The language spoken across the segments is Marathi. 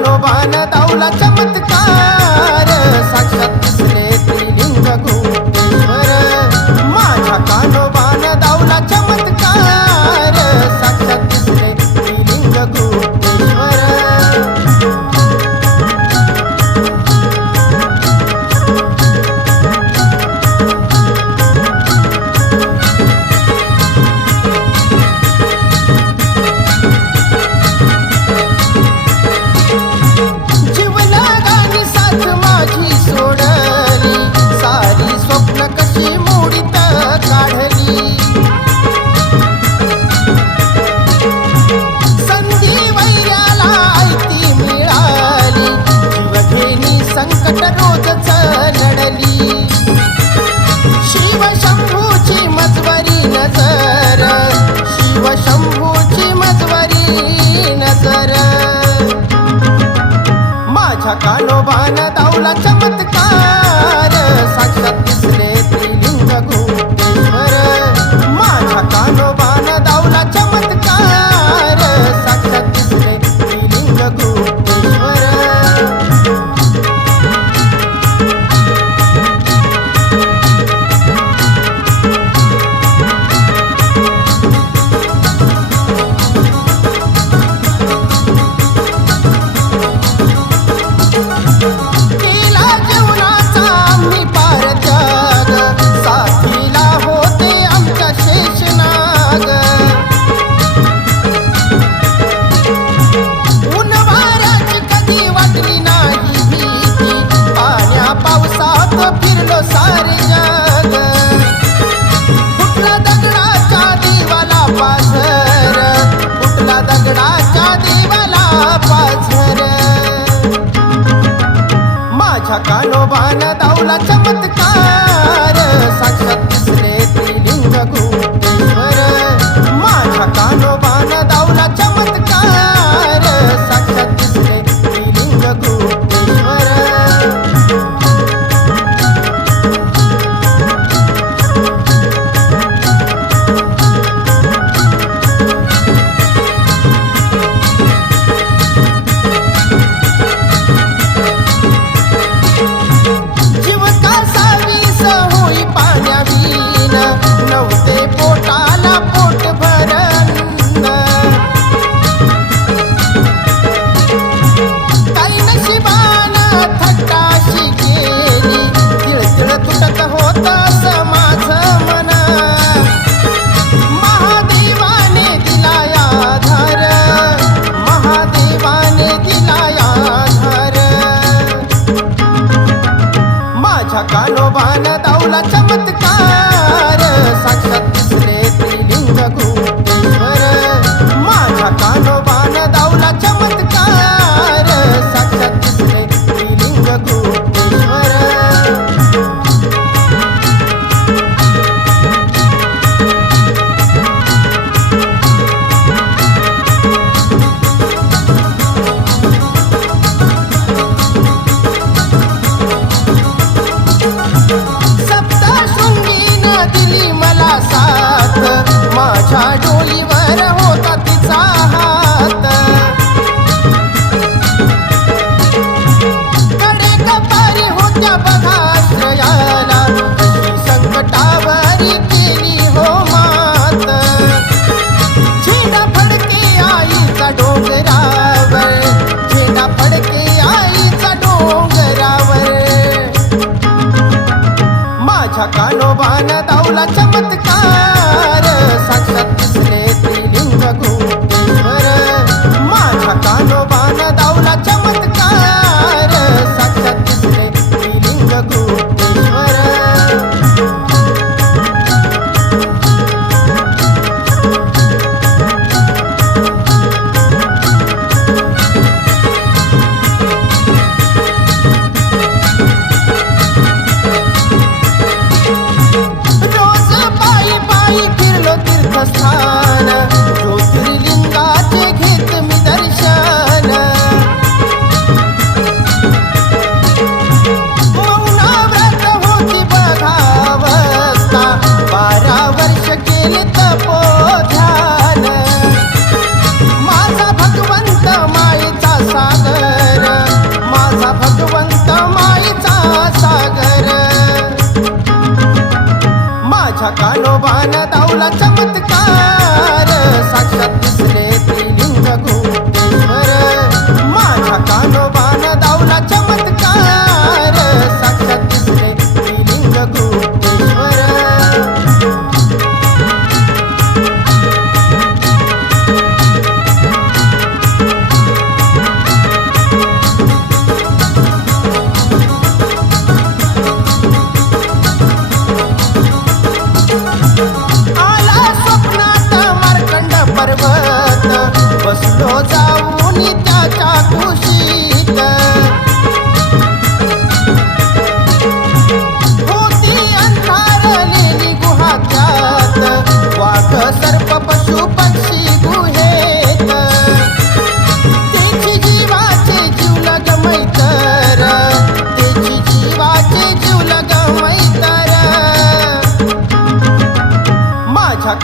माझ्या कानोबान दावला चमत्कार. ভালো भगवान दौला चमत्कार.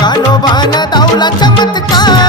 कालो बाण दावला चमत्कार.